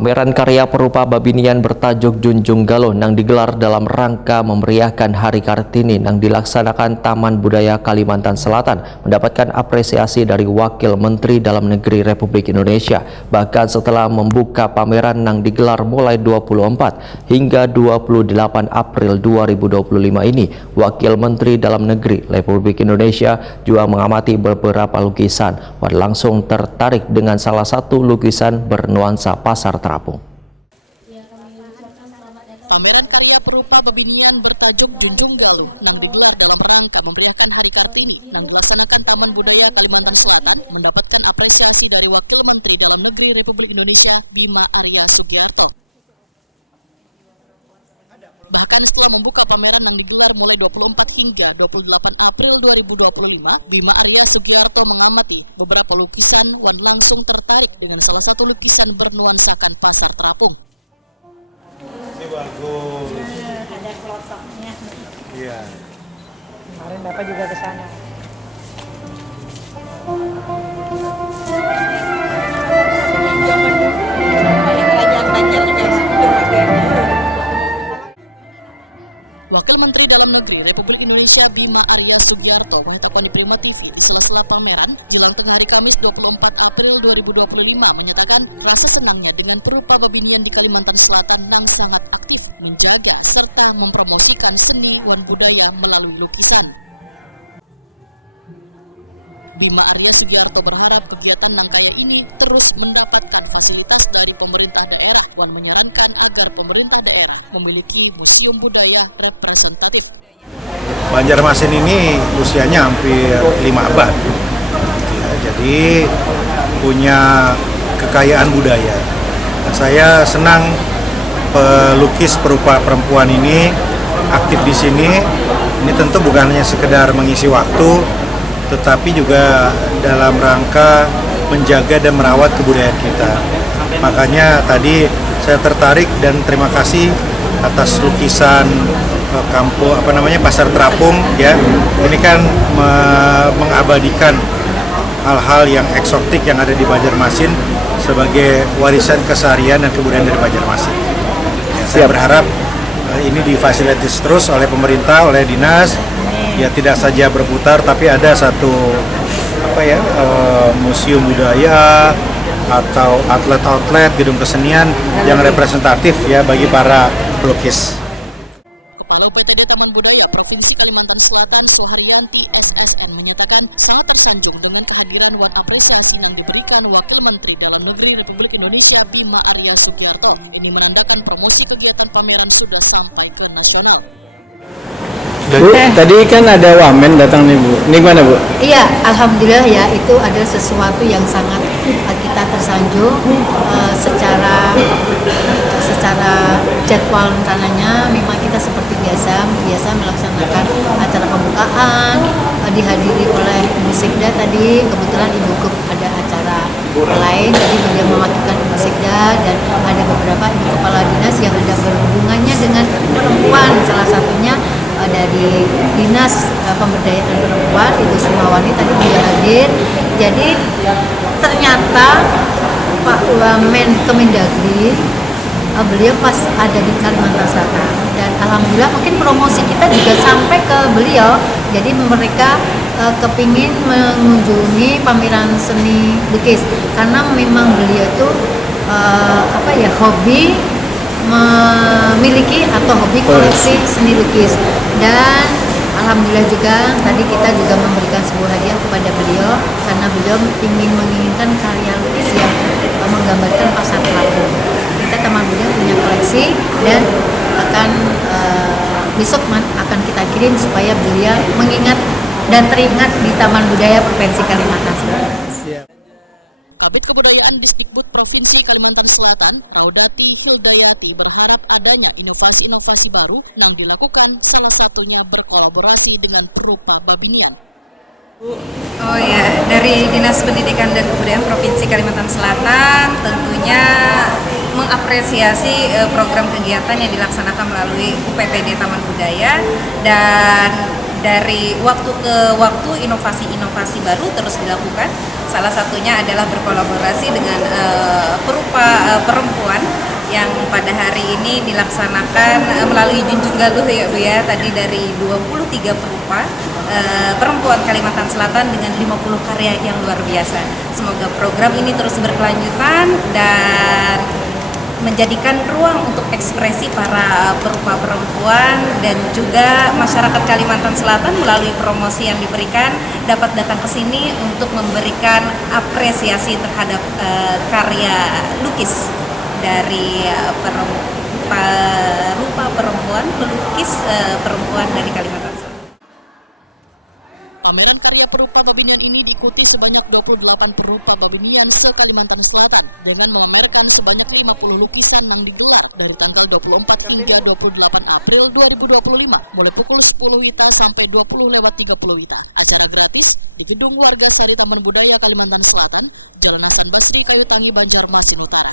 Pameran karya perupa Babinian bertajuk Junjung Galuh yang digelar dalam rangka memeriahkan Hari Kartini yang dilaksanakan Taman Budaya Kalimantan Selatan mendapatkan apresiasi dari Wakil Menteri Dalam Negeri Republik Indonesia. Bahkan setelah membuka pameran yang digelar mulai 24 hingga 28 April 2025 ini, Wakil Menteri Dalam Negeri Republik Indonesia juga mengamati beberapa lukisan dan langsung tertarik dengan salah satu lukisan bernuansa pasar terapung. Pameran karya perupa Babinian bertajuk Junjung Galuh yang digelar dalam rangka memeriahkan Hari Kartini yang dilaksanakan Taman Budaya Kalimantan Selatan mendapatkan apresiasi dari Wakil Menteri Dalam Negeri Republik Indonesia Bima Arya Sugiarto. Bahkan setelah membuka pameran yang digelar mulai 24 hingga 28 April 2025, Bima Arya Sugiarto mengamati beberapa lukisan dan langsung tertarik dengan salah satu lukisan bernuansakan pasar terapung. Ini bagus. Ada kelotoknya. Iya. Kemarin Bapak juga ke sana. Wakil Menteri Dalam Negeri Republik Indonesia Bima Arya Sugiarto wahetakon di Prima TV di sela-sela pameran jelang tengah hari Kamis 24 April 2025 menyatakan rasa senangnya dengan perupa Babinian di Kalimantan Selatan yang sangat aktif menjaga serta mempromosikan seni dan budaya melalui lukisan. Bima Arya Sugiarto berharap kegiatan yang kaya ini terus mendapatkan fasilitas dari pemerintah daerah dan menyarankan agar pemerintah daerah memiliki museum budaya representatif. Banjarmasin ini usianya hampir 5 abad, gitu ya. Jadi punya kekayaan budaya. Nah, saya senang pelukis perupa perempuan ini aktif di sini. Ini tentu bukan hanya sekedar mengisi waktu, tetapi juga dalam rangka menjaga dan merawat kebudayaan kita. Makanya tadi saya tertarik dan terima kasih atas lukisan kampung pasar terapung ya. Ini kan mengabadikan hal-hal yang eksotik yang ada di Banjarmasin sebagai warisan keseharian dan kebudayaan dari Banjarmasin. Ya, saya berharap ini difasilitasi terus oleh pemerintah, oleh dinas. Ya tidak saja berputar, tapi ada satu museum budaya atau outlet gedung kesenian yang representatif ya bagi para pelukis. Kepala UPTD Taman Budaya Provinsi Kalimantan Selatan Suharyanti SSN menyatakan sangat tersanjung dengan kehadiran dan apresiasi yang diberikan Wakil Menteri Dalam Negeri Republik Indonesia Bima Arya Sugiarto. Ini menandakan promosi kegiatan pameran sudah sampai ke nasional. Bu, tadi kan ada wamen datang nih Bu. Ini gimana Bu? Iya, alhamdulillah ya, itu ada sesuatu yang sangat kita tersanjung secara jadwal rencananya. Memang kita seperti biasa melaksanakan acara pembukaan, dihadiri oleh Musikda tadi. Kebetulan Ibu Gub ada acara lain, jadi beliau mewakilkan Musikda dan ada beberapa kepala dinas yang ada berhubungannya dengan perempuan, salah satunya dari Dinas Pemberdayaan Perempuan Ibu Sumawani tadi juga hadir. Jadi ternyata Pak Wamen Kemendagri beliau pas ada di Kalimantan Selatan dan alhamdulillah mungkin promosi kita juga sampai ke beliau. Jadi mereka kepingin mengunjungi pameran seni lukis karena memang beliau itu hobi memiliki atau hobi koleksi seni lukis. Dan alhamdulillah juga tadi kita juga memberikan sebuah hadiah kepada beliau karena beliau menginginkan karya lukis yang menggambarkan pasar terapung. Kita Taman Budaya punya koleksi dan akan besok akan kita kirim supaya beliau mengingat dan teringat di Taman Budaya Provinsi Kalimantan Selatan. Kabid Kebudayaan Disdikbud Provinsi Kalimantan Selatan, Raudati Hildayati berharap adanya inovasi-inovasi baru yang dilakukan salah satunya berkolaborasi dengan perupa Babinian. Oh ya, dari Dinas Pendidikan dan Kebudayaan Provinsi Kalimantan Selatan tentunya mengapresiasi program kegiatan yang dilaksanakan melalui UPTD Taman Budaya dan dari waktu ke waktu inovasi-inovasi baru terus dilakukan. Salah satunya adalah berkolaborasi dengan perupa perempuan yang pada hari ini dilaksanakan melalui Junjung Galuh ya Bu ya, tadi dari 23 perupa perempuan Kalimantan Selatan dengan 50 karya yang luar biasa. Semoga program ini terus berkelanjutan dan menjadikan ruang untuk ekspresi para perupa perempuan dan juga masyarakat Kalimantan Selatan melalui promosi yang diberikan dapat datang ke sini untuk memberikan apresiasi terhadap karya lukis dari perupa perempuan, pelukis perempuan dari Kalimantan Selatan. Pameran karya perupa Babinian ini diikuti sebanyak 28 perupa Babinian se-Kalimantan Selatan dengan memamerkan sebanyak 50 lukisan yang digelar dari tanggal 24 hingga 28 April 2025 mulai pukul 10 WITA sampai 20:30 WITA. Acara gratis di Gedung Warga Sari Taman Budaya Kalimantan Selatan, Jalan Hasan Basri, Kayu Tangi, Banjarmasin Utara.